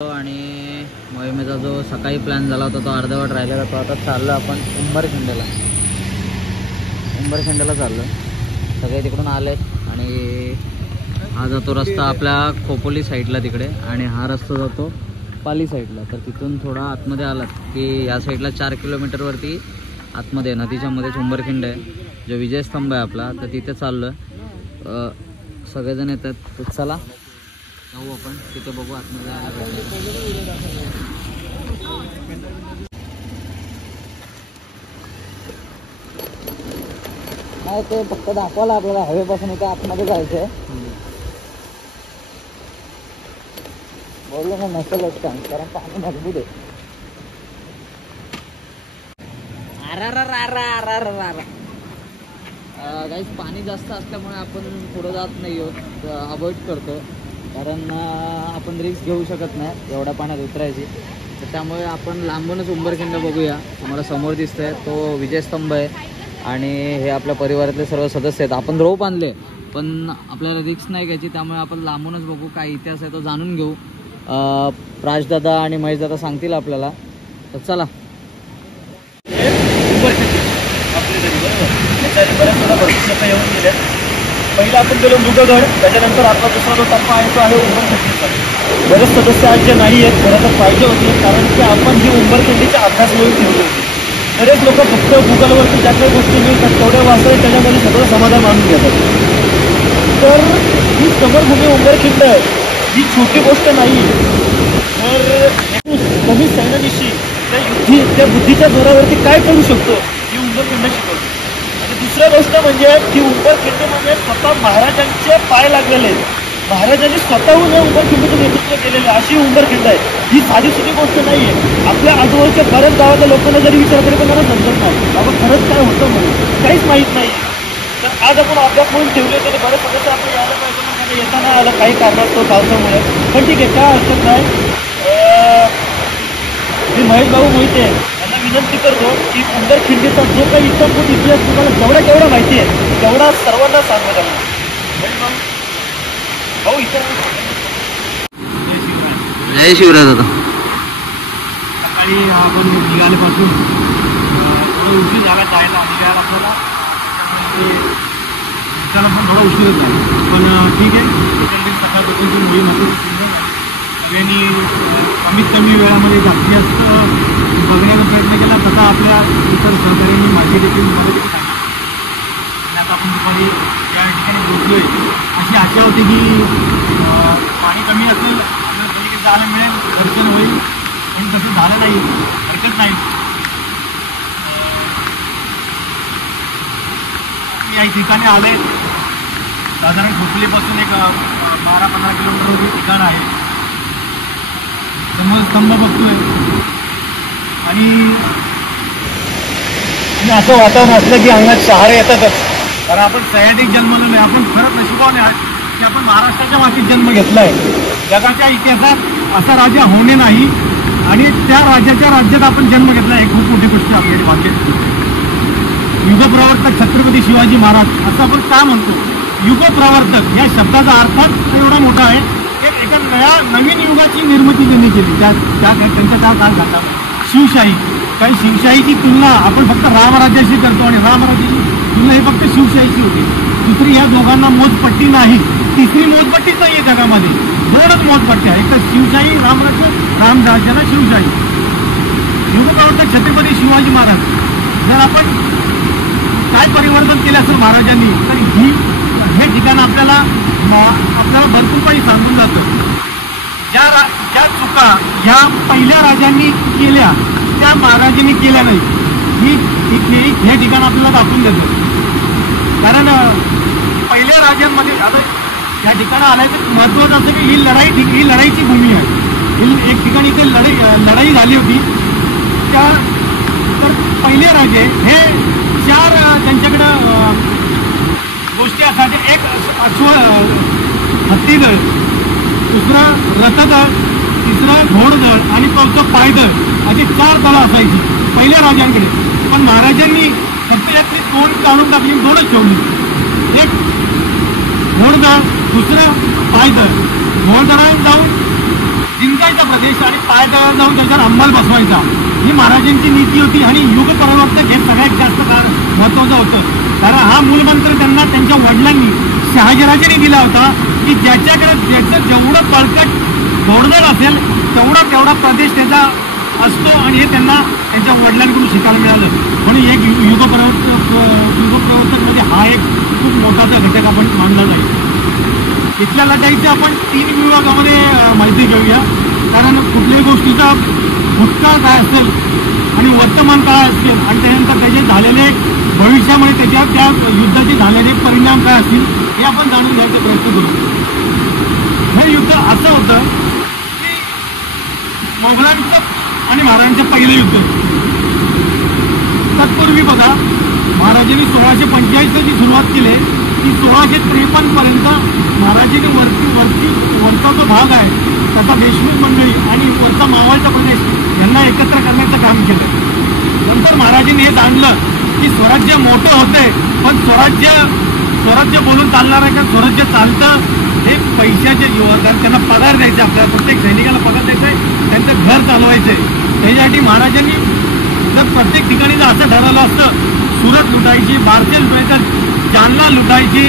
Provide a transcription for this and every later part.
आणि मोहिमेचा जो सकाळी प्लॅन झाला होता तो अर्धवट राहिलेला, तो आता चाललो आपण उंबरखिंडला चाललो. सगळे तिकडून आलेत आणि हा जातो रस्ता आपल्या खोपोली साईडला तिकडे आणि हा रस्ता जातो पाली साईडला. तर तिथून थोडा आतमध्ये आलात की या साईडला 4 किलोमीटरवरती आतमध्ये नदीच्या मध्येच उंबरखिंड आहे, जो विजयस्तंभ आहे आपला. तर तिथे चाललो आहे, सगळेजण येतात. तर चला जाऊ आपण तिथे, बघू आतमध्ये जायला पाहिजे. नाही ते फक्त दाखवायला आपल्याला हवेपासून इथे आतमध्ये जायचंय. बोललो ना नसेलच का, कारण पाणी मजबूत आहे. गाईस पाणी जास्त असल्यामुळे आपण पुढे जात नाही आहोत, अवॉइड करतो, कारण आपण रिस्क घेऊ शकत नाही एवढ्या पाण्यात उतरायची. तर त्यामुळे आपण लांबूनच उंबरखिंड बघूया. तुम्हाला समोर दिसतंय तो विजयस्तंभ आहे आणि हे आपल्या परिवारातले सर्व सदस्य आहेत. आपण रोप आणले पण आपल्याला रिस्क नाही घ्यायची, त्यामुळे आपण लांबूनच बघू. काय इतिहास आहे तो जाणून घेऊ. प्राजदादा आणि महेशदादा सांगतील आपल्याला. तर चला. पहिला आपण गेलो मृगगड, त्याच्यानंतर आपला दुसरा जो टप्पा आहे तो आहे उंबरखिंडीचा. बरेच सदस्य आज जे नाही आहेत खरं तर पाहिजे होते, कारण की आपण ही उंबरखिंडीचा अभ्यास म्हणून ठेवली होती. बरेच लोक फक्त गुगलवरती ज्या काही गोष्टी मिळतात तेवढ्या वाचतात, त्याच्यामध्ये सगळं समाधान मानून घेतात. तर ही समरभूमी उंबरखिंड आहे, ही छोटी गोष्ट नाही. तर कमी सैन्याविषयी त्या बुद्धीच्या जोरावरती काय करू शकतो ही उंबरखिंड शिकवते. दुसरी गोष्ट म्हणजे की उंबरखिंडीमध्ये स्वतः महाराजांचे पाय लागलेले, महाराजांनी स्वतःहून या उंबरखिंडीचं नेतृत्व केलेलं अशी उंबरखिंड आहे. ही साधी सुधी गोष्ट नाही आहे. आपल्या आजूबाजूच्या बऱ्याच गावातल्या लोकांना जरी विचार तरी पण समजत नाही बाबा खरंच काय होतं म्हणून, काहीच माहीत नाही. तर आज आपण अभ्यास म्हणून ठेवले तरी बरेच सदस्य आपण यायला पाहिजे, पण त्यांना येताना आलं काही कारणास्तव पावसामुळे. पण ठीक आहे, काय हरकत नाही. मी महेश भाऊ मोहिते यांना विनंती करतो की उंबरखिंडीचा जो काही इत्थंभूत इतिहास तुम्हाला जेवढा माहिती आहे तेवढा सर्वांना सांगू द्या. भाऊ इतर जय शिवराय दादा. सकाळी आपण निघाल्यापासून उशीर झाला जायला आपल्याला, त्याला पण थोडा उशीरच झाला. पण ठीक आहे, सकाळपासूनची मोहीम होती सुंदर आहे. सगळ्यांनी कमीत कमी वेळामध्ये जास्तीत जास्त बघण्याचा प्रयत्न केला. तसा आपल्या इतर सहकार्यांनी माहिती देखील बऱ्यापैकी सांगितली. आणि आता आपण दुपारी या ठिकाणी पोहोचलो आहे. अशी आशा होती की पाणी कमी असेल, आपल्याला पलीकडे जायला मिळेल, दर्शन होईल, पण तसं झालं नाही. हरकत नाही. या ठिकाणी आले, साधारण खोपोलीपासून एक 12-15 किलोमीटरवरती ठिकाण आहे. स्तंभ बघतोय आणि असं वातावरण असलं की अंगात शहारे येतातच, कारण आपण सह्याद्रीत जन्मलो नाही. आपण खरंच नशिबाने आहे की आपण महाराष्ट्राच्या मातीत जन्म घेतला आहे. जगाच्या इतिहासात असा राजा होणे नाही आणि त्या राजाच्या राज्यात आपण जन्म घेतला आहे, खूप मोठी गोष्ट आपल्याला वाटते. युगप्रवर्तक छत्रपती शिवाजी महाराज असं आपण का म्हणतो? युगप्रवर्तक या शब्दाचा अर्थ एवढा मोठा आहे. एका नवीन युगाची निर्मिती त्यांनी केली त्यांच्या त्या कालखंडात. शिवशाही, काही शिवशाहीची तुलना आपण फक्त रामराज्याशी करतो आणि रामराज्याची तुलना ही फक्त शिवशाहीची होती. दुसरी ह्या दोघांना मोजपट्टी नाही, तिसरी मोजपट्टीच नाही आहे जगामध्ये. 2च मोजपट्ट्या, एक तर शिवशाही, रामराज्य, रामराज्याला शिवशाही. युगप्रवर्तक छत्रपती शिवाजी महाराज. जर आपण काय परिवर्तन केलं असेल महाराजांनी, तर हे ठिकाण आपल्याला भरपूर काही सांगून जातं. ज्या चुका ह्या पहिल्या राजांनी केल्या त्या महाराजांनी केल्या नाही, हे ठिकाण आपल्याला दाखवून देतं. कारण पहिल्या राजांमध्ये आता या ठिकाणं आलाय तर महत्त्वाचं असं की ही लढाईची भूमी आहे. एक ठिकाणी इथे लढाई झाली होती. तर पहिले राजे हे 4 त्यांच्याकडं गोष्टी असतात. एक हत्तीदळ, दुसरं रथदळ, तिसरं घोडदळ आणि चौथं पायदळ, अशी 4 दळं असायची पहिल्या राजांकडे. पण महाराजांनी फक्त यातली 2 काढून टाकली, 2च ठेवली. एक घोडदळ, दुसरं पायदळ. घोडदळात जाऊन जिंका लुटायचा प्रदेश आणि पायदळावर जाऊन त्याच्यावर अंमल बसवायचा, ही महाराजांची नीती होती. आणि युग परिवर्तक हे सगळ्यात जास्त महत्वाचं होतं, कारण हा मूलमंत्र त्यांना त्यांच्या वडिलांनी शहाजीराजांनी दिला होता की ज्याचं जेवढं बळकट घोडदळ असेल तेवढा प्रदेश त्याचा असतो. आणि हे त्यांना त्यांच्या वडिलांकडून शिकायला मिळालं. म्हणून एक युगप्रवर्तकमध्ये हा एक खूप मोठाचा घटक आपण मानला जाईल. इथल्या लढाईचे आपण 3 विभागामध्ये माहिती घेऊया, कारण कुठल्याही गोष्टीचा भूतकाळ काय असेल आणि वर्तमान काळ असेल आणि त्यानंतर त्याचे झालेले भविष्यामध्ये त्या युद्धाचे झालेले परिणाम काय असतील हे आपण जाणून घ्यायचा प्रयत्न करू. हे युद्ध असं होतं की मोगलांचं आणि महाराजांचं पहिलं युद्ध. तत्पूर्वी बघा, महाराजांनी 1645 जी सुरुवात केली की 1653 पर्यंत महाराजांनी वरचा जो भाग आहे त्याचा देशमुख मंडळी आणि वरचा मावळचा प्रदेश यांना एकत्र करण्याचं काम केलं. नंतर महाराजांनी हे जाणलं की स्वराज्य मोठं होतंय, पण स्वराज्य बोलून चालणार आहे का? स्वराज्य चालतं हे पैशाचे कारण त्यांना पगार द्यायचा, आपल्याला प्रत्येक सैनिकाला पगार द्यायचा आहे, त्यांचं घर चालवायचं आहे. त्याच्यासाठी महाराजांनी जर प्रत्येक ठिकाणी जर असं ठरवलं असतं, सुरत लुटायची, बारसे लुटायचं, जालना लुटायची,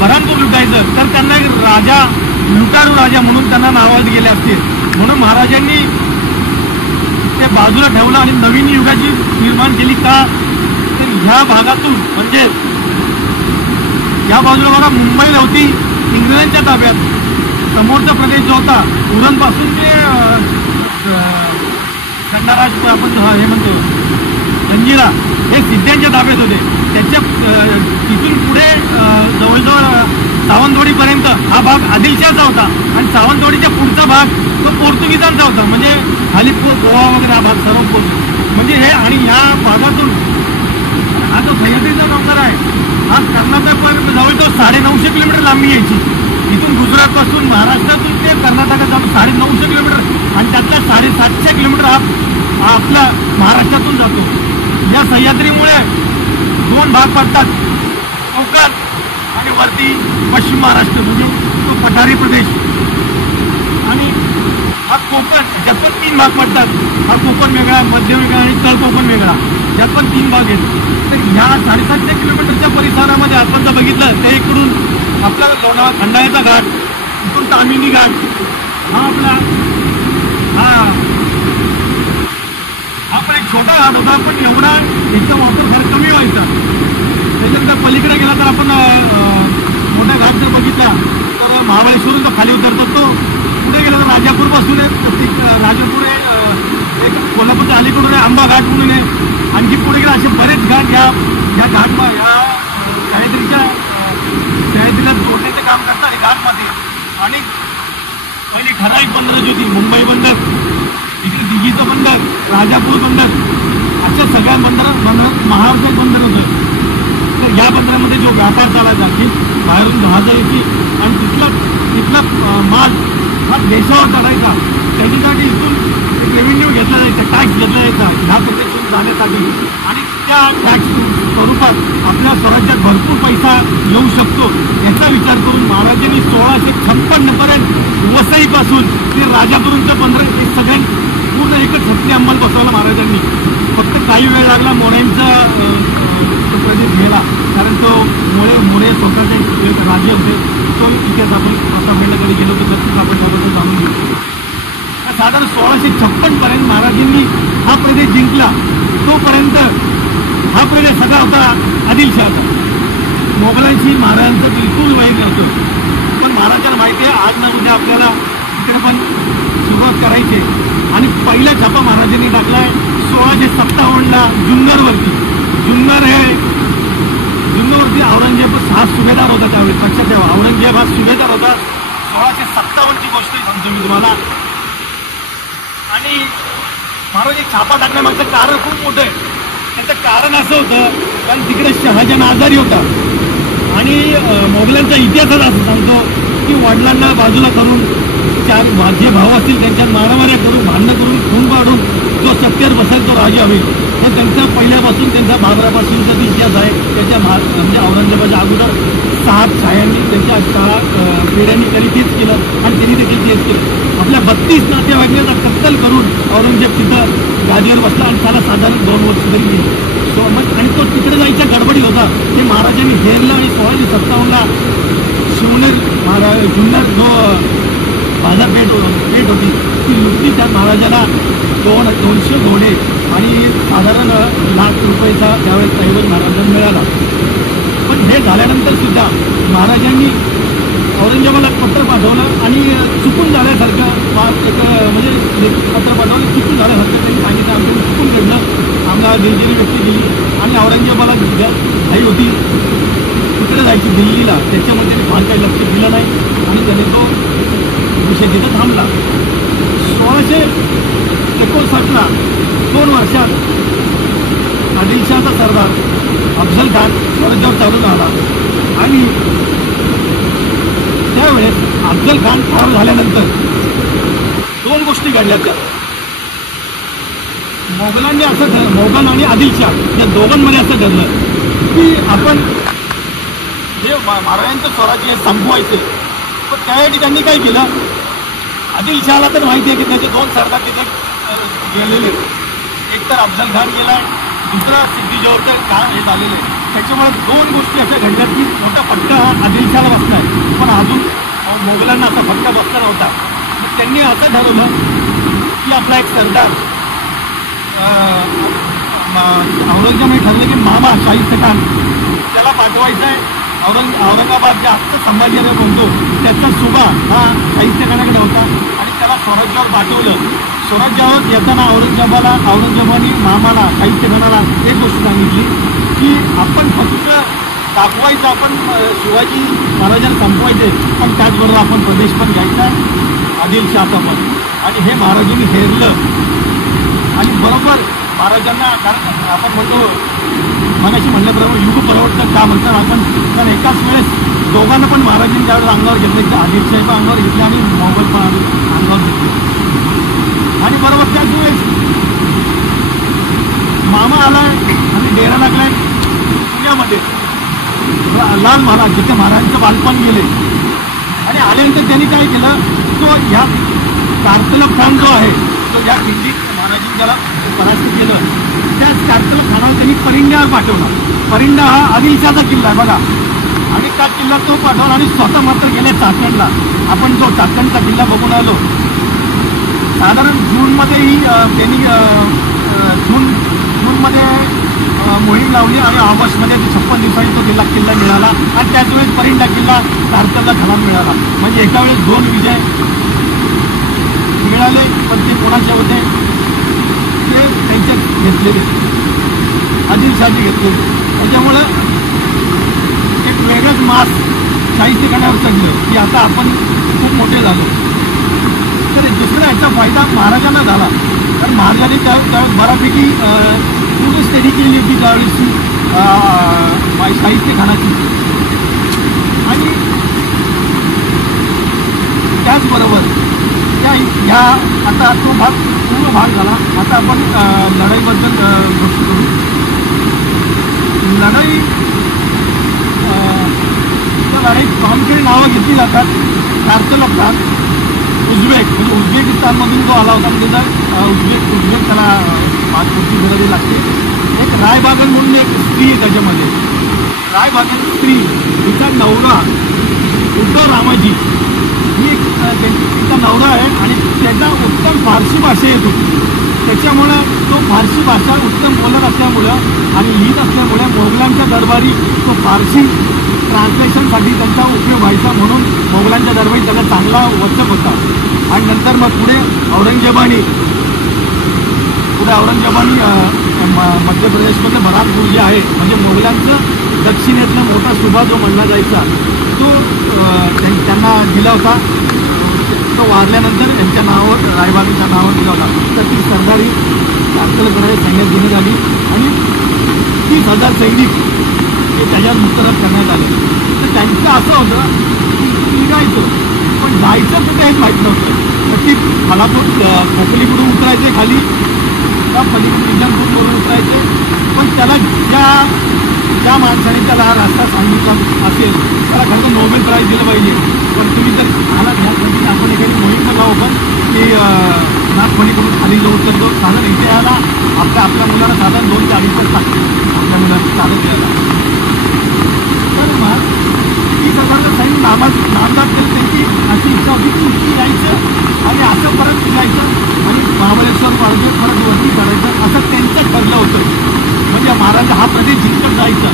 बऱ्हाणपूर लुटायचं, तर त्यांना एक राजा, लुटारू राजा म्हणून त्यांना नावाजले गेले असते. म्हणून महाराजांनी ते बाजूला ठेवलं आणि नवीन युगाची निर्माण केली. का तर ह्या भागातून म्हणजे या बाजूला बघा मुंबई नव्हती, इंग्रजांच्या ताब्यात. समोरचा प्रदेश जो होता उरणपासून ते खंडाराज आपण हे म्हणतो जंजिरा, हे सिद्ध्यांच्या ताब्यात होते. त्याच्या तिथून पुढे जवळजवळ सावंतवाडीपर्यंत हा भाग आदिलशाहचा होता आणि सावंतवाडीच्या पुढचा भाग तो पोर्तुगीजांचा होता. म्हणजे खाली गोवा वगैरे हा भाग सर्व म्हणजे हे. आणि ह्या भागातून हा जो सह्याद्रीचा डोंगर आहे हा कर्नाटकपर्यंत जवळजवळ 950 किलोमीटर लांबी यायची. इथून गुजरातपासून महाराष्ट्रातून ते कर्नाटकात जातो 950 किलोमीटर आणि त्यातला 750 किलोमीटर हा आपला महाराष्ट्रातून जातो. या सह्याद्रीमुळे 2 भाग पडतात, कोकण आणि वरती पश्चिम महाराष्ट्र म्हणजे तो पठारी प्रदेश. आणि हा कोकण ज्यात पण 3 भाग पडतात. हा कोकण वेगळा, मध्य वेगळा आणि तळ कोकण वेगळा, ज्यात पण 3 भाग आहेत. तर ह्या 750 किलोमीटरच्या परिसरामध्ये आपण जर बघितलं तर इकडून आपला लोणावळा खंडाळ्याचा घाट, इकडून तामिनी घाट, हा आपला हा पण एक छोटा घाट होता, पण एवढा याचा वापर फार कमी व्हायचा. त्याच्यानंतर पलीकडे गेला तर आपण मोठा घाट जर बघितला तर महाबळेश्वरून जो खाली उतरतो तो पुढे गेला तर राजापूरपासून राजापूर आहे, एक कोल्हापूरच्या अलीकडून आहे, आंबा घाट म्हणून आहे. आणखी पुढे गेला असे बरेच घाट या घाट या सह्याद्रीला जोडण्याचं काम करतात हे घाटमध्ये. आणि पहिली ठराविक बंदरं जी होती, मुंबई बंदर, इकडे दिघीचं बंदर, राजापूर बंदर, अशा सगळ्या बंदरात महाराष्ट्र बंदर होतं. तर या बंदरामध्ये जो व्यापार चालायचा की बाहेरून जहाजं यायची आणि तिथला माल हा देशावर चढायचा, त्याच्यासाठी इथून एक रेव्हेन्यू घेतला जायचा, टॅक्स घेतला जायचा ह्या प्रदेशातून जाण्यासाठी. आणि त्या टॅक्स स्वरूपात आपल्या स्वराज्यात भरपूर पैसा येऊ शकतो याचा विचार करून महाराजांनी 1656 पर्यंत वसईपासून ते राजापूरच्या बंदर हे सगळ्या पूर्ण एकच छत्री अंमल बसवला महाराजांनी. फक्त काही वेळ लागला मोऱ्यांचा प्रदेश घ्यायला, कारण तो मोरे स्वतःचे राज्य होते. तो इतिहास आपण आतापर्यंतकडे गेलो तर नक्कीच आपण त्याबद्दल जाणून घेऊ. साधारण 1656 पर्यंत महाराजांनी हा प्रदेश जिंकला. तोपर्यंत हा प्रदेश सगळा होता आदिलशाहचा. मोगलांशी महाराजांचं बिलकुल माहीत नव्हतं, पण महाराजांना माहिती आहे आज ना उद्या आपल्याला इकडे पण सुरुवात करायची. आणि पहिला छापा महाराजांनी टाकला आहे 1657ला जुन्नरवरती. जुन्नरवरती औरंगजेब हा सुभेदार होता त्यावेळेस, लक्षात ठेवा. औरंगजेब हा सुभेदार होता. 1657ची गोष्ट सांगतो मी तुम्हाला. आणि महाराज छापा टाकण्यामागचं कारण खूप मोठं आहे. त्याचं कारण असं होतं कारण तिकडे शहाजहान आजारी होता आणि मोगलांचा इतिहासच असं सांगतो की वडिलांना बाजूला करून चार जे भाव असतील त्यांच्या मारामाऱ्या करून भांडणं करून खून पाडून जो सत्तेवर बसेल तो राजा होईल. तर त्यांचा पहिल्यापासून त्यांचा बाबरापासूनचा जो इतिहास आहे त्याच्या म्हणजे औरंगजेबाच्या अगोदर 6 छायांनी त्यांच्या 6 पिढ्यांनी त्यांनी तेच केलं आणि त्यांनी देखील तेच केलं. आपल्या 32 नातेवाईकांचा कत्तल करून औरंगजेब तिथं गादीवर बसला आणि त्याला साधारण 2 वर्ष तरी गेली. आणि तो तिकडे जायच्या गडबडीत होता. ते महाराजांनी हेरलं आणि 1657ला शिवनेर जुन्नर जो बाजारपेठ होती ती नुकती त्या महाराजाला 200 घोडे आणि साधारण ₹1,00,000 त्यावेळेस ऐवज महाराजांना मिळाला. पण हे झाल्यानंतर सुद्धा महाराजांनी औरंगजेबाला पत्र पाठवलं आणि चुकून झाल्यासारखं म्हणजे पत्र पाठवलं चुकून झाल्यासारखं त्यांनी सांगितलं आमच्याकडून चुकून घडलं, आम्हाला दिलगिरी व्यक्त केली आणि औरंगजेबाला घाई होती तिकडे जायची दिल्लीला, त्याच्यामध्ये त्यांनी फार काही लक्ष दिलं नाही आणि त्याने तो विषय तिथं थांबला. 1659ला 2 वर्षात आदिलशहाचा सरदार अफझल खान स्वराज्यावर चालून आला आणि त्यावेळेस अफझल खान ठार झाल्यानंतर 2 गोष्टी घडल्या. त्या मोगलांनी असं ठरलं, मोगल आणि आदिलशाह या दोघांमध्ये असं ठरलं की आपण जे महाराजांचं स्वराज्य हे संपवायचं. पण त्यावेळी त्यांनी काय केलं, आदिलशहाला तर माहिती आहे की त्याचे 2 सरदार तिथे गेलेले, एक तर अफझल खान गेलाय, दुसरा सिद्धी जोहरचं काम हे झालेलं आहे. त्याच्यामुळे 2 गोष्टी अशा घडल्या की मोठा फटका हा आदिलशाला बसलाय पण अजून मोगलांना असा फटका बसला नव्हता. मग त्यांनी असं ठरवलं की आपला एक सरदार औरंगजेबाने ठरलं की मामा शाहिस्त खान त्याला पाठवायचा आहे. औरंगाबाद जे आत्ता संभाजीनगर म्हणतो त्याचा सुभा हा शाहिस्त खानाकडे होता आणि त्याला स्वराज्यावर पाठवलं. स्वराज्यावर येताना औरंगजेबाने मामाला शाहिस्त खानाला एक गोष्ट सांगितली की आपण फक्त दाखवायचं, आपण शिवाजी महाराजांना संपवायचे पण त्याचबरोबर आपण प्रदेश पण घ्यायचा आदिलशहाचा पण. आणि हे महाराजांनी हेरलं आणि बरोबर महाराजांना, कारण आपण म्हणतो मगाशी म्हटल्याप्रमाणे युग परवडतं का म्हणतात आपण, कारण एकाच वेळेस दोघांना पण महाराजांनी ज्यावेळेस अंगावर घेतलं तर आदिलशाही पण अंगावर घेतले आणि मोगल पण अंगावर घेतले. आणि बरोबर त्याच वेळेस मामा आलाय आणि डेरा लागलाय पुण्यामध्ये लाल महाराज, जिथे महाराजांचं बालपण गेले. आणि आल्यानंतर त्यांनी काय केलं, तो ह्या कारतलब खान जो आहे तो ज्या खिंडीत महाराजांनी त्याला पराजित केलं त्याच कारतलब खानाला त्यांनी परिंड्यावर पाठवला. परिंडा हा आदिलशहाचा किल्ला आहे बघा, आणि त्या किल्ला तो पाठवला आणि स्वतः मात्र गेले चाकणला. आपण जो चाकणचा किल्ला बघून आलो साधारण जूनमध्येही त्यांनी जूनमध्ये मोहीम लावली आणि ऑगस्टमध्ये 56 दिवसांनी तो किल्ला मिळाला आणि त्याच वेळेस परिंडा किल्ला कारतलला खानाला मिळाला. म्हणजे एका वेळेस 2 विजय मिळाले पण ते कोणाचे होते, ते त्यांचे घेतलेले, आदिलशहाचे घेतलेले. त्याच्यामुळं एक वेगळंच मास शाहिस्ते खानावर चढलं की आता आपण खूप मोठे झालो. तर दुसरा याचा फायदा महाराजांना झाला, कारण महाराजांनी त्यावेळेस बऱ्यापैकी पूर्ण स्टडी केली होती त्यावेळेसची शाहिस्ते खानाची. आणि त्याचबरोबर ह्या आता तो पूर्ण भाग झाला. आता आपण लढाईबद्दल गोष्ट करू. लढाईत प्रामुख्याने नावं घेतली जातात. कारतलब खान उझबेक, म्हणजे उझबेकिस्तानमधून जो आला होता म्हणजे उझबेक त्याला पाचपुरती गरज लागते. एक रायबागन म्हणून एक स्त्री आहे त्याच्यामध्ये, रायबागन स्त्री, तिचा नवरा उद्धव रामाजी ही एक तिचा नवरा आहे आणि त्याचा उत्तम फारसी भाषा येत होती. त्याच्यामुळं तो फारसी भाषा उत्तम बोलत असल्यामुळं आणि लिहित असल्यामुळे मोगलांच्या दरबारी तो फारसी ट्रान्सलेशनसाठी त्यांचा उपयोग व्हायचा म्हणून मोगलांच्या दरबारी त्याला चांगला वचक होता. आणि नंतर मग पुढे औरंगजेबाने मध्य प्रदेशमध्ये बराकपूर जे आहे म्हणजे मोगलांचं दक्षिणेतला मोठा सुभा जो म्हणला जायचा तो त्यांना दिला होता. तो वारल्यानंतर त्यांच्या नावावर रायबागेच्या नावावर दिला होता. तर ती सरदारी कारतलकडे सैन्यात घेण्यात आली आणि 30,000 सैनिक हे त्याच्यात मुक्तरत करण्यात आले. तर त्यांचं असं होतं की निघायचं पण जायचं कुठे हेच माहीत नव्हतं. तर ती खालापूर खोपोलीकडून उतरायचे खाली का पलीकडून निजामपूरवरून उतरायचे. पण त्याला ज्या माणसाने त्याला हा रस्ता सांगितला असेल त्याला खरं तर नोबेल प्राईज दिलं पाहिजे. पण तुम्ही जर आला ह्यासाठी आपण एखादी मोहीम लावू पण की नागपणीकडून खाली जाऊ उतरतो साधारण इथे यायला आपल्या मुलाला साधारण 2 ते 2.5 तास लागते आपल्या मुलाला चालत यायला. तर मग 30,000 सैनिक नामदार केलं. त्यांची अशी इच्छा होती की इथे यायचं आणि असं परत जायचं आणि महाबळेश्वर पाडून परत वरती काढायचं असं त्यांचं ठरलं होतं. म्हणजे महाराजा हा प्रदेश जिंकत जायचा.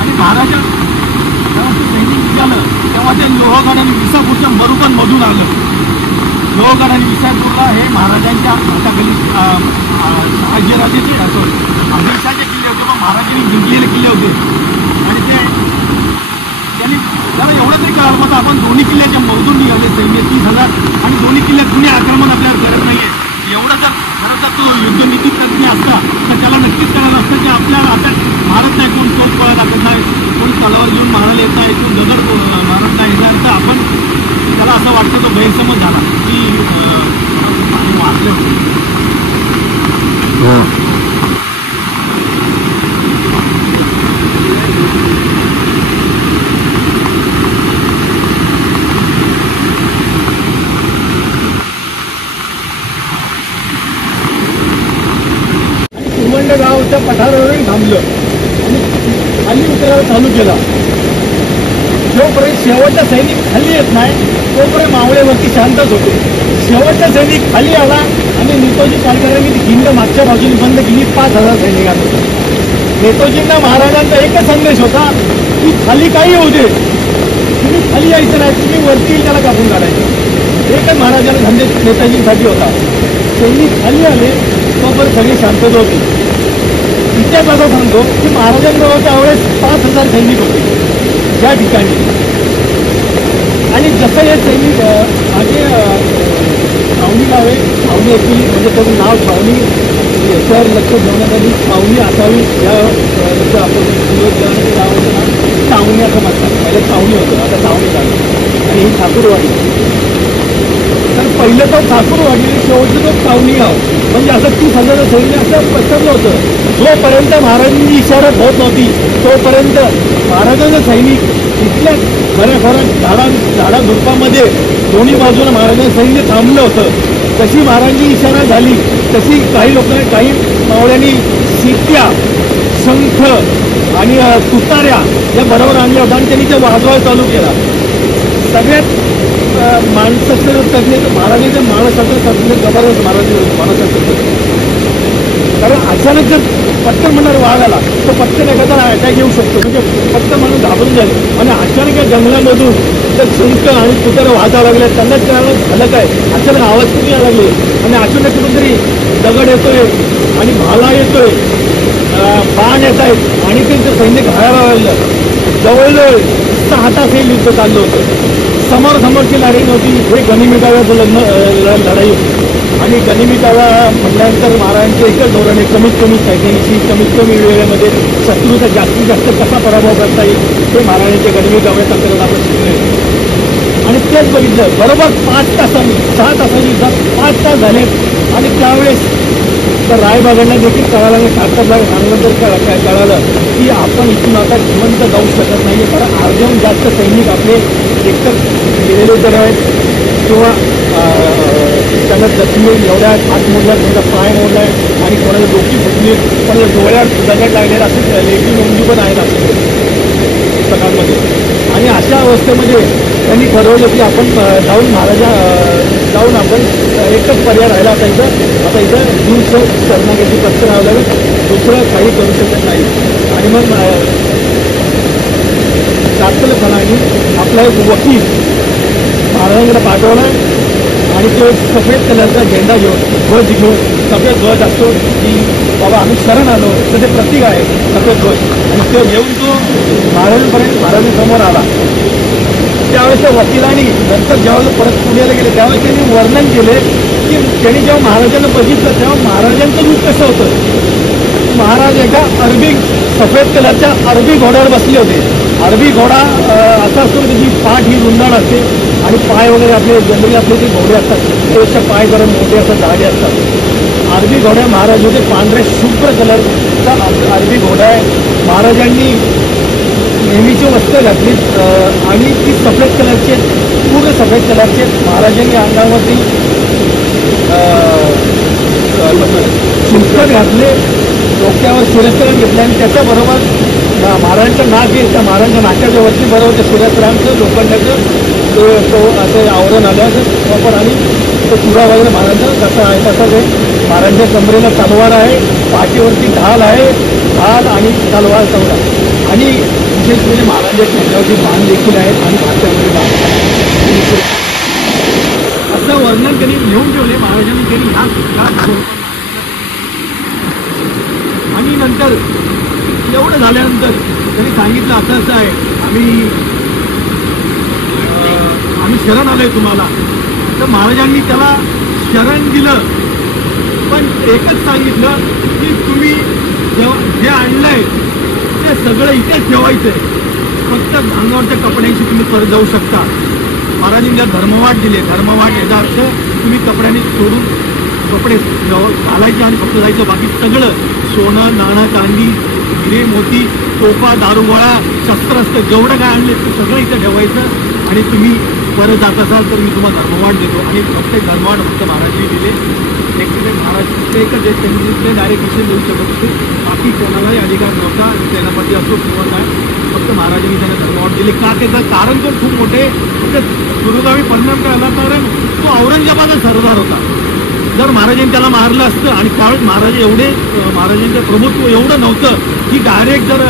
आणि महाराजा जेव्हा ते सैनिक निघालं तेव्हा ते लोहगड आणि विसापूरच्या मधून आलं. लोहगड आणि विसापूरला हे महाराजांच्या हाताखाली शहाजीराजे जे आदिलशाहचे किल्ले होते पण महाराजांनी जिंकलेले किल्ले होते. आणि त्यांनी त्याला एवढं तरी कळालं मग आपण दोन्ही किल्ल्याच्या मधून निघाले सैन्य 30,000 आणि दोन्ही किल्ल्यात कुणी आक्रमण आपल्याला गरज नाही आहे. एवढं जर खरं तर तो युद्धनीती तज्ञ असता तर त्याला नक्कीच कळलं असतं की आपल्याला आता मारत नाही, कोण तोफ पळा टाकत नाही, कोण तलावर घेऊन मारायला येत नाही, कोण दगड मारत नाही. तर आपण त्याला असं वाटतं तो गैरसमज झाला की मारले गावच्या पठारावरून थांबलं आणि खाली उतरायला चालू केला. जोपर्यंत शेवटचा सैनिक खाली येत नाही तोपर्यंत मावळेवरती शांतच होते. शेवटचा सैनिक खाली आला आणि नेताजी पालकरांनी ती खिंड मागच्या बाजूने बंद केली. 5,000 सैनिकांनी. नेताजींना महाराजांचा एकच संदेश होता की खाली काही होऊ दे, तुम्ही खाली यायचं नाही, तुम्ही वरती त्याला कापून काढायचं. एकच महाराजांना संदेश नेताजींसाठी होता. सैनिक खाली आले तोपर्यंत सगळी शांतता होती. इतिहास असा सांगतो की महाराजांबरोबर त्यावेळेस 5,000 सैनिक होते या ठिकाणी. आणि जसं हे सैनिक मागे छावणी लावे छावणी ॲक्च्युली म्हणजे त्याचं नाव छावणी याच्यावर लक्ष ठेवण्यात आली. छावणी असावी या आपण गावाचं नाव छावणी असं म्हणतात. पहिलं छावणी होतं, आता छावणी झालं. आणि ही ठाकूरवाडी. तर पहिलं तो ठाकूरवाडी आणि शेवटचं तो छावणी गाव. म्हणजे असं 30,000 सैन्य असं पसरलं होतं. जोपर्यंत महाराजांची इशारत होत नव्हती तोपर्यंत महाराजांचं सैनिक इथल्या बऱ्याच झाडाझुडपामध्ये दोन्ही बाजूला महाराजांचं सैन्य थांबलं होतं. तशी महाराजांची इशारा झाली तशी काही लोकांनी काही मावळ्यांनी शिट्या शंख आणि तुताऱ्या या बरोबर आणल्या होत्या आणि त्यांनी ते वाजवायला चालू केला. सगळ्यात मानसशास्त्र तज्ञ महाराजांचे मानसशास्त्र तज्ञ जबरदस्त मानसशास्त्र. कारण अचानक जर पटकन म्हणणार वाघ आला तर पटकन एखादा अटॅक येऊ शकतो. म्हणजे पटकन माणूस घाबरून जाईल. आणि अचानक या जंगलामधून जर शंख आणि तुतारा वाजायला लागल्या त्यांना कळायला झालं काय अचानक आवाज कुठे यायला लागले आणि अचानक कुठून तरी दगड येतोय आणि भाला येतोय, बाण येत आहेत आणि ते सैनिक घालायला लागलं. जवळजवळ 6 तास हे युद्ध चाललं होतं. समोरची लढाई नव्हती. हे गनिमीकाव्याचं लढाई होती. आणि गनिमीकाव्या म्हटल्यानंतर महाराजांचे एकच धोरण आहे कमीत कमी सैन्याची कमीत कमी वेळेमध्ये शत्रूचा जास्तीत जास्त कसा पराभव करता येईल ते महाराजांच्या गनिमीकाव्यात आपल्याला आपण शिकले. आणि तेच बघितलं बरोबर 6 तासांनी युद्धात 5 तास झाले. आणि त्यावेळेस तर रायबागांना देखील कळायला सातारला सांगल्यानंतर कळालं की आपण इथून आता जिवंत जाऊ शकत नाही. कारण अर्ध्याहून जास्त सैनिक आपले एकतर गेलेले तर आहेत किंवा त्यांना जखमी एवढ्या हात मोडल्या, कोणाचा पाय मोडलाय आणि कोणाला डोकी फुटली, कोणाला डोळ्यात दगड लागलेला असे लेखी नोंदी पण आहेत आपल्या पुस्तकांमध्ये. आणि अशा अवस्थेमध्ये त्यांनी ठरवलं की आपण जाऊन आपण एकच पर्याय राहिला आता इथं जीव शरणागती पत्करावं लागेल, दुसरं काही करू शकत नाही. आणि मग जास्तपणाने आपला एक वकील महाराजांकडे पाठवला आणि तो सफेद कलरचा झेंडा घेऊन ध्वज घेऊन सफेद ध्वज असतो की बाबा आम्ही शरण आलो तर ते प्रतीक आहे सफेद ध्वज. आणि तो घेऊन तो महाराजांसमोर आला. त्यावेळेस त्या वकिलांनी नंतर जेव्हा परत पुण्याला गेले त्यावेळेस त्यांनी वर्णन केले की त्यांनी जेव्हा महाराजांना बघितलं तेव्हा महाराजांचं रूप कसं होतं. महाराज एका अरबी सफेद कलरच्या अरबी घोड्यावर बसले होते. अरबी घोडा असा असतो त्याची पाठ ही रुंदाण असते आणि पाय वगैरे आपले जनरली आपले जे घोडे असतात त्यापेक्षा पाय जरा मोठे असतात, जाडे असतात. अरबी घोड्या महाराज होते, पांढरे शुभ्र कलरचा अरबी घोडा आहे. महाराजांनी नेहमीची वस्त्र घातली आणि ती सफेद कलरची, पूर्ण सफेद कलरचे. महाराजांनी अंगावरती चिंचट घातले, डोक्यावर सूर्यकिरण घेतले आणि त्याच्याबरोबर महाराजांचं नाक आहे, त्या महाराजांच्या नाक्याच्या वरती बरोबर ते सूर्यकिरणाचं लोखंडाचं तो असं आवरण आलं असं प्रॉपर. आणि तो चुरा वगैरे महाराजांचा जसा आहे तसंच आहे. महाराजांच्या कमरेला तलवार आहे, पाठीवरती ढाल आहे, ढाल आणि तलवार चौदा. आणि विशेष म्हणजे महाराजांच्या चेहऱ्यावरती बाण देखील आहेत आणि भाषामध्ये बाण असं वर्णन त्यांनी लिहून ठेवले महाराजांनी त्यांनी ह्या. आणि नंतर एवढं झाल्यानंतर त्यांनी सांगितलं असं असं आहे, आम्ही शरण आलोय तुम्हाला. तर महाराजांनी त्याला शरण दिलं, पण एकच सांगितलं की तुम्ही जे आणलंय ते सगळं इथेच ठेवायचंय, फक्त अंगावरच्या कपड्यांशी तुम्ही परत जाऊ शकता. महाराजांनी धर्मवाट दिले. धर्मवाट याचा अर्थ तुम्ही कपड्यांनी सोडून कपडे घालायचे आणि फक्त जायचं. बाकी सगळं सोनं, नाणं, चांदी, हिरे, मोती, तोफा, दारुगोळा, शस्त्रास्त्र जेवढं काय आणले ते सगळं इथं ठेवायचं आणि तुम्ही परत जात असाल तर मी तुम्हाला धर्मवाट देतो. आणि प्रत्येक धर्मवाट फक्त महाराजांनी दिले. महाराज एकच त्यांनी डायरेक्ट विषय देऊ शकत होते, बाकी कोणालाही अधिकार नव्हता. सेनापती असो किंवा काय, फक्त महाराजांनी त्यांना धर्मवाट दिले. का त्याचं कारण तो खूप मोठे म्हणजे दुर्गावी परिणाम करायला, कारण तो औरंगजेबाचा सरदार होता. जर महाराजांनी त्याला मारलं असतं आणि त्यावेळेस महाराजांचं प्रभुत्व एवढं नव्हतं की डायरेक्ट जर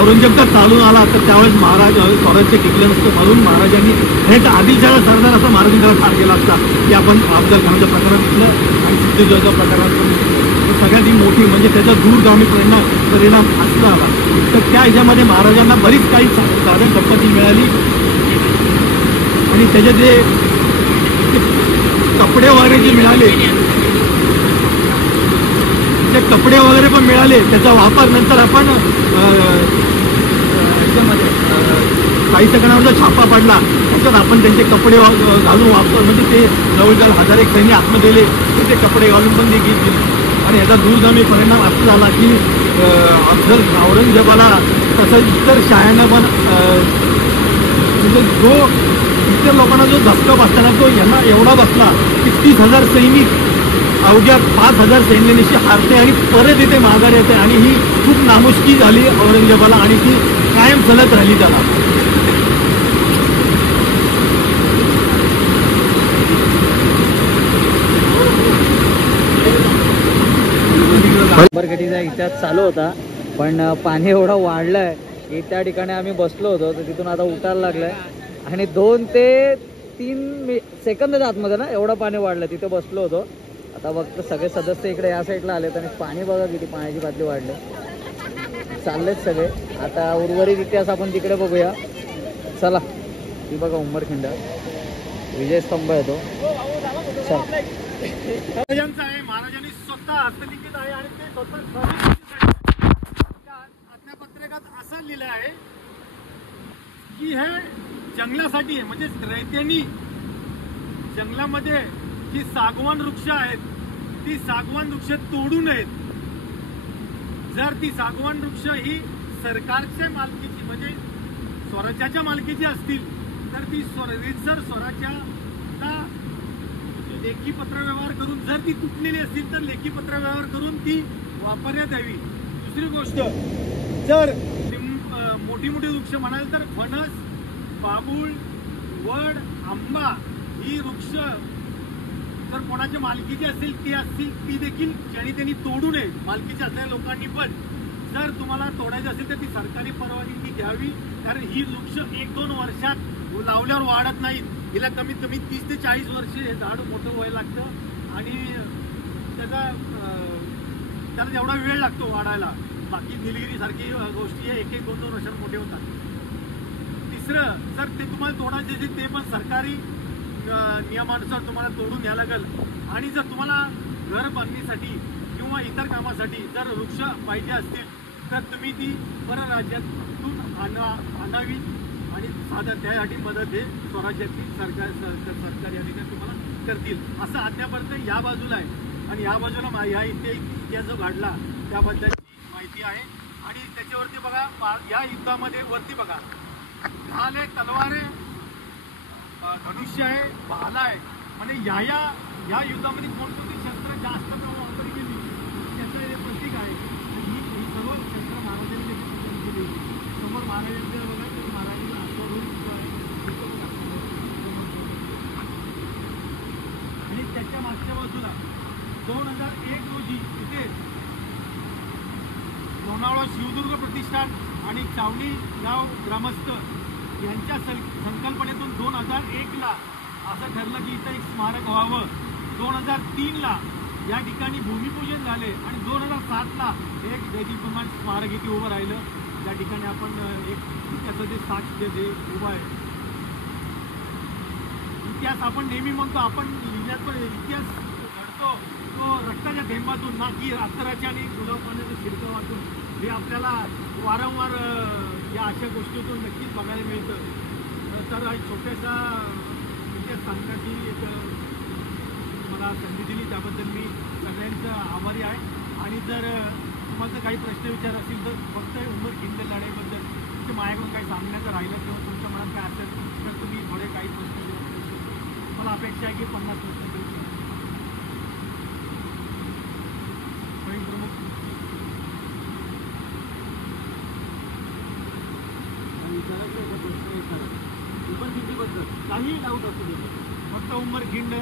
औरंगजेबचा चालून आला तर त्यावेळेस महाराज स्वराज्य टिकलं नसतं. म्हणून महाराजांनी हे आदिलशाह सरदार असं महाराजांनी त्याला ठार केला असता. की आपण अफजल खानाच्या प्रकारात दिसलं आणि सिद्धेश्वरच्या प्रकारात पण सगळ्यात ही मोठी म्हणजे त्याचा दूरगामी परिणाम असला आला. तर त्या ह्याच्यामध्ये महाराजांना बरीच काही साधन संपत्ती मिळाली आणि त्याचे जे कपडे वगैरे जे मिळाले, ते कपडे वगैरे पण मिळाले. त्याचा वापर नंतर आपण ह्याच्यामध्ये साहित्य गणाचा छापा पडला, त्याच्यात आपण त्यांचे कपडे घालून वापर म्हणजे ते जवळजवळ 1000 सैन्य आतमध्ये दिले तर ते कपडे घालून पण देखील दिले. आणि याचा दूरगामी परिणाम असा झाला की अफजल औरंगजेबाला तसंच इतर शाळांना पण म्हणजे जो इतर लोकांना जो धक्का बसताना तो यांना एवढा बसला की 30,000 सैनिक अवघ्या 5,000 सैन्यानिशी हारते आणि परत येते माघार येते. आणि ही खूप नामुष्की झाली औरंगजेबाला आणि ती कायम चालत राहिली त्याला. उंबरखेडीचा इतिहास चालू होता, पण पाणी एवढं वाढलंय की त्या ठिकाणी आम्ही बसलो होतो. तर तिथून आता उठायला लागलंय आणि 2 ते 3 सेकंदच आतमध्ये ना एवढं पाणी वाढलं. तिथे बसलो होतो. आता बघतो सगळे सदस्य इकडे या साईडला आलेत आणि पाणी बघा किती पाण्याची बाटली वाढले, चाललेत सगळे. आता उर्वरित इतिहास आपण तिकडे बघूया. चला, ती बघा उंबरखिंड विजयस्तंभ आहे तो. महाराजांचा आहे, महाराजांनी स्वतः हस्तलिखित आहे आणि ते स्वतः आज्ञापत्रकात असं लिहिलं आहे की हे जंगलासाठी आहे. म्हणजे रयत्यांनी जंगलामध्ये जी सागवान वृक्ष आहेत ती सागवान वृक्ष तोडू नयेत. जर ती सागवान वृक्ष ही सरकारच्या मालकीची म्हणजे स्वराज्याच्या मालकीची असतील तर ती रीतसर स्वराज्याचा लेखी पत्रव्यवहार करून, जर ती तुटलेली असतील तर लेखी पत्रव्यवहार करून ती वापरण्यात यावी. दुसरी गोष्ट, जर मोठी मोठी वृक्ष म्हणाल तर फणस, बाबूळ, वड, आंबा ही वृक्ष जर कोणाच्या मालकीची असतील ती देखील ज्यांनी त्यांनी तोडू नये. मालकीची असलेल्या लोकांनी पण जर तुम्हाला तोडायची असेल तर ती सरकारी परवानगी घ्यावी, कारण ही वृक्ष 1-2 वर्षात लावल्यावर वाढत नाहीत. हिला कमीत कमी 30 ते 40 वर्ष हे झाड मोठं व्हायला लागतं आणि त्याला जेवढा वेळ लागतो वाढायला. बाकी निलगिरी सारखी गोष्टी 1-2 वर्षात मोठे होतात. तिसरं, जर ते तुम्हाला तोडायचे असेल ते पण सरकारी नियमानुसार तुम्हाला तोडून घ्यायला लागेल. आणि जर तुम्हाला घर बांधणीसाठी किंवा इतर कामासाठी जर वृक्ष पाहिजे असतील तर तुम्ही ती परराज्यातून आणावी आणि साधा त्यासाठी मदत हे स्वराज्यातील सरकार या ठिकाणी तुम्हाला करतील असं अद्यापर्यंत या बाजूला आहे. आणि या बाजूला या इतिहास जो घडला त्याबद्दलची माहिती आहे. आणि त्याच्यावरती बघा या युद्धामध्ये वरती बघा ढाल आहे, तलवार आहे, धनुष्य आहे, भाला आहे. म्हणजे या युद्धामध्ये कोणकोणती शस्त्र जास्त वापरली गेली त्याचं हे प्रतीक आहे. ही सर्व शस्त्र महाराजांनी केली. समोर महाराजांचं बघा तर महाराजांना अश्वरूढ आहे आणि त्याच्या मागच्या बाजूला 2001 रोजी इथे लोणावळा शिवदुर्ग प्रतिष्ठान आणि चावडी गाव ग्रामस्थ यांच्या संकल्पनेतून 2001ला असं ठरलं की इथं एक स्मारक व्हावं. 2003ला या ठिकाणी भूमिपूजन झाले आणि 2007ला एक दैदिप्यमान स्मारक इथे उभं राहिलं. त्या ठिकाणी आपण एक त्याचं जे साक्ष जे उभं आहे. इतिहास आपण नेहमी म्हणतो, आपण लिहिण्यात पण इतिहास घडतो तो रक्ताच्या थेंबातून, ना की अत्तराच्या आणि गुलाब पाण्याचं शिरकावातून. हे आपल्याला वारंवार या अशा गोष्टीतून नक्कीच बघायला मिळतं. तर छोट्याशा इतिहास सांगण्याची एक मला संधी दिली त्याबद्दल मी सगळ्यांचं आभारी आहे. आणि जर तुम्हाला काही प्रश्न विचार असतील तर फक्त उंबरखिंड लढाईबद्दल तुमच्या माझ्याकडून काही सांगण्याचं राहिलं किंवा तुमच्या मनात काय असेल तर तुम्ही थोडे काही प्रश्न विचारू. मला अपेक्षा आहे की 50 प्रश्न देऊ शकतो. प्रमुख उंबरखिंडीबद्दल काही डाऊट असू दे फक्त उंबरखिंड